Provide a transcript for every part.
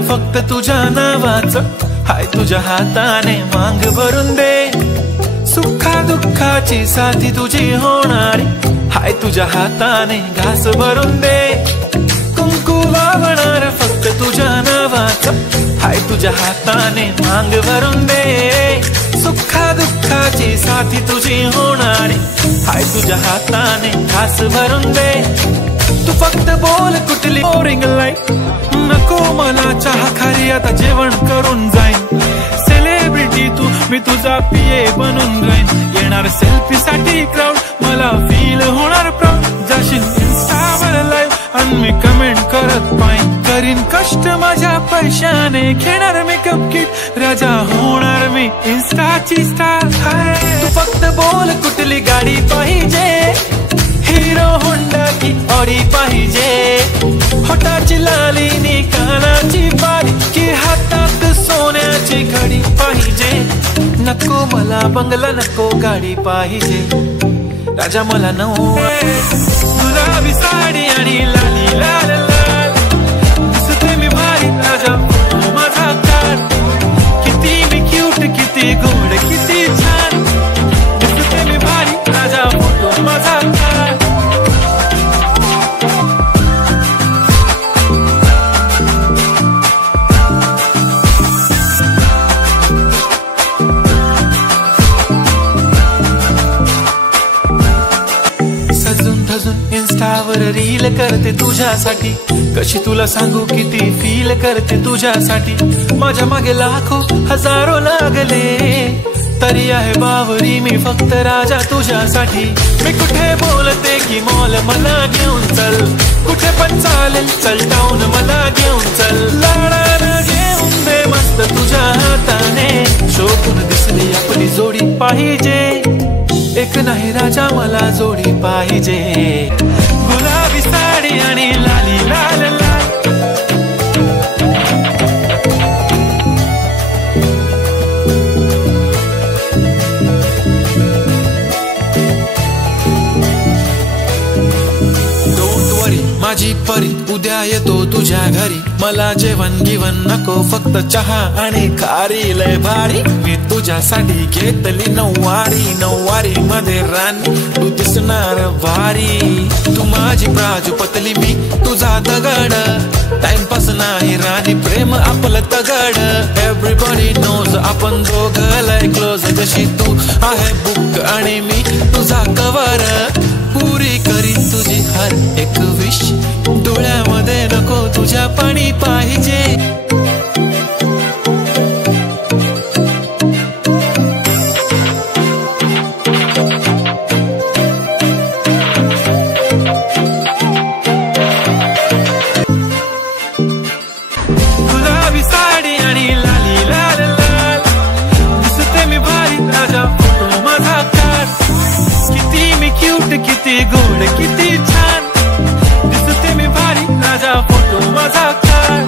फक्त तुझ्या नावाचं, हाय तुझ्या हाताने मांग भरून दे. सुखा दुःखाची साथी तुझी होणारी, हाय तुझ्या हाताने घास भरून दे. कुंकू लावणार फक्त तुझ्या नावाचं, हाय तुझ्या हाताने मांग भरून दे. सुखा दुःखाची साथी तुझी होणारी, हाय तुझ्या हाताने घास भरून दे. तू फक्त बोल कुठली बोरिंग लाईफ, नको मला चहा खारी, आता जेवण करून जाईन. सेलिब्रिटी तू, मी तुझा पिये बनून राहीन. येणार सेल्फी साठी क्राऊड, मला फील होणार प्राऊड. जाशील इन्स्टावर लाईव्ह आणि मी कमेंट करत पाहिन. करीन कष्ट माझ्या पैशाने, घेणार मेकअप किट, राजा होणार मी इन्स्टाची स्टार. तू फक्त बोल कुठली गाडी पाहिजे, हिरो होंडा की ऑडी पाहिजे. होटाची लाली नी कानाची बारी, की हातात सोन्याची घडी पाहिजे. नको मला बंगला, नको गाडी पाहिजे. राजा मला गुलाबी साडी आणि लाली लाल लाल, दिसते मी भारी राजा माझा कार. किती मी क्यूट, किती गोड, किती छान, दिसते मी भारी राजा फोटो माझा कार. इंस्टावर रील करते तुझ्यासाठी, कशी तुला सांगू किती फील करते तुझ्यासाठी. माझ्या मागे लाखो हजारो लागले, तरी आहे बावरी मी फक्त राजा तुझ्यासाठी. मी कुठे बोलते की मॉल मला घेऊन चल, कुठे पण चालेल चल टाऊन मला घेऊन चल. लाडानं घेऊन दे मस्त तुझ्या हाताने, शोभून दिसली आपली जोडी पाहिजे. एक नाही राजा मला जोडी पाहिजे. गुलाबी साडी आणि लाली लाल लाल, माझी परी उद्या येतो तुझ्या घरी. मला जेवण गिवण नको, फक्त चहा आणि खारी लय भारी. मी तुझ्यासाठी घेतली नऊवारी, नऊवारी मध्ये राणी तू दिसणार भारी. तू माझी प्राजूपतली, मी तुझा दगड. टाइमपास नाही राणी, प्रेम आपलं तगड. एव्हरीबडी नोज आपण दोघं लय क्लोज. जशी तू आहे बुक आणि मी तुझा कवर, पुरी करीन तुझी हर एक विश. डोळ्यामध्ये नको तुझ्या पाणी पाहिजे. गुलाबी साडी आणि लाली लाल लाल, दिसते मी भारी राजा फोटो माझा कार. किती मी क्यूट, किती गोड, किती छान, दिसते मी भारी राजा फोटो माझा कार.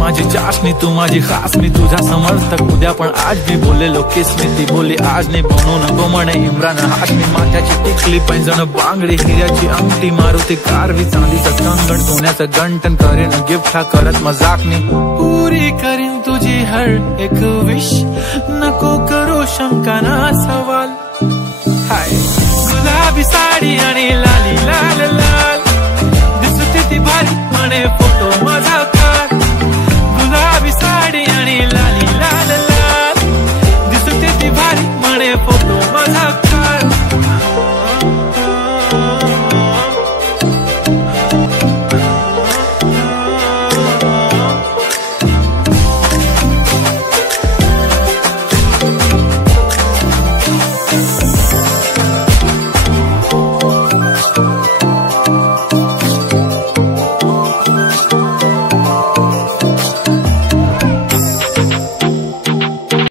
माझी चाशनी तू माझी खास, मी तुझा समर्थक. उद्या पण आज मी बोललेलो किस मी, ती बोली आज नाही बनवून गोमणे इम्रान हाशमी. माथ्याची टिकली पैंजण बांगडी, हिऱ्याची अंगठी, मारुती कारवी, चांदीचं कंगण, सोन्याचं गंटन. करेन गिफ्ट हा करत मजाकनी, पुरी करीन तुझी हर एक विश. नको करू शंका ना सवाल. हाय गुलाबी साडी आणि लाली लाल लाल, दिसते ती भारी म्हणे फोटो